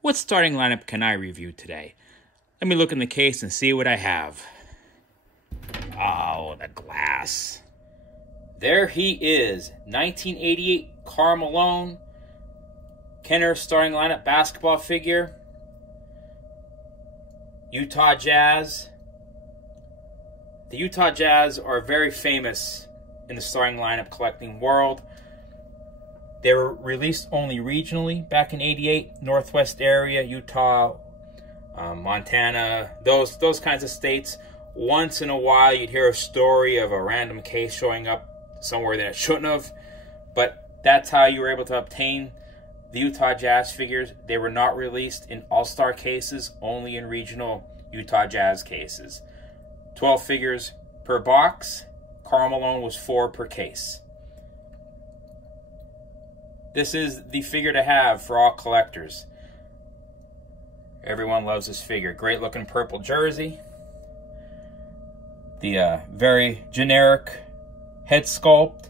What starting lineup can I review today? Let me look in the case and see what I have. Oh, the glass. There he is, 1988 Karl Malone, Kenner starting lineup basketball figure, Utah Jazz. The Utah Jazz are very famous in the starting lineup collecting world. They were released only regionally back in '88, Northwest area, Utah, Montana, those kinds of states. Once in a while, you'd hear a story of a random case showing up somewhere that it shouldn't have, but that's how you were able to obtain the Utah Jazz figures. They were not released in all-star cases, only in regional Utah Jazz cases. 12 figures per box. Karl Malone was 4 per case. This is the figure to have for all collectors. Everyone loves this figure. Great looking purple jersey. The very generic head sculpt.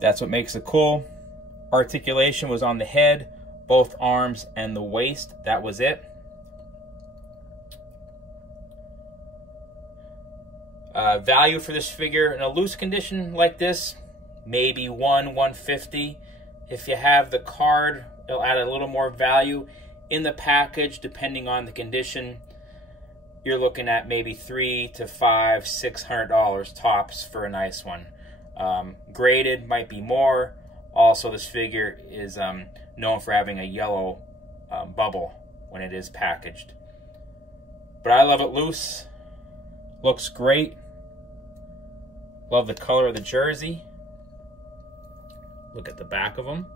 That's what makes it cool. Articulation was on the head, both arms, and the waist. That was it. Value for this figure in a loose condition like this, maybe $150. If you have the card, it'll add a little more value. In the package, depending on the condition, you're looking at maybe $300 to $500, $600 tops for a nice one. Graded might be more. Also, this figure is known for having a yellow bubble when it is packaged. But I love it loose. Looks great. Love the color of the jersey. Look at the back of them.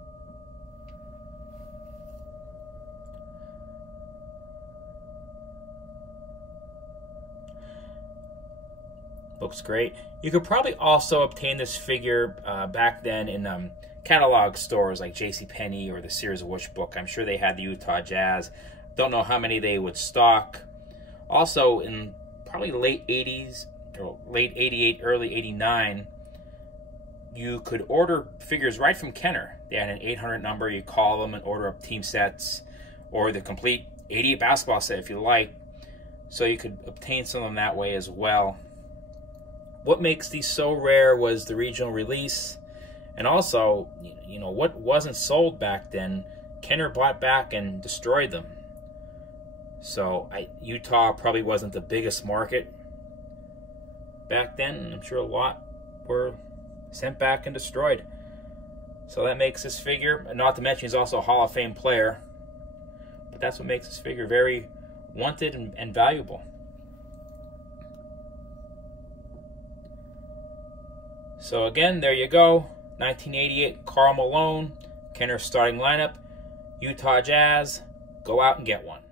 Looks great. You could probably also obtain this figure back then in catalog stores like JCPenney or the Sears Wish Book. I'm sure they had the Utah Jazz. Don't know how many they would stock. Also, in probably late 80s, or late 88, early 89, you could order figures right from Kenner. They had an 800 number. You call them and order up team sets or the complete 88 basketball set if you like. So you could obtain some of them that way as well. What makes these so rare was the regional release. And also, you know, what wasn't sold back then, Kenner bought back and destroyed them. So Utah probably wasn't the biggest market back then. I'm sure a lot were sent back and destroyed. So that makes this figure, not to mention he's also a Hall of Fame player, but that's what makes this figure very wanted and valuable. So again, there you go. 1988 Karl Malone, Kenner starting lineup, Utah Jazz. Go out and get one.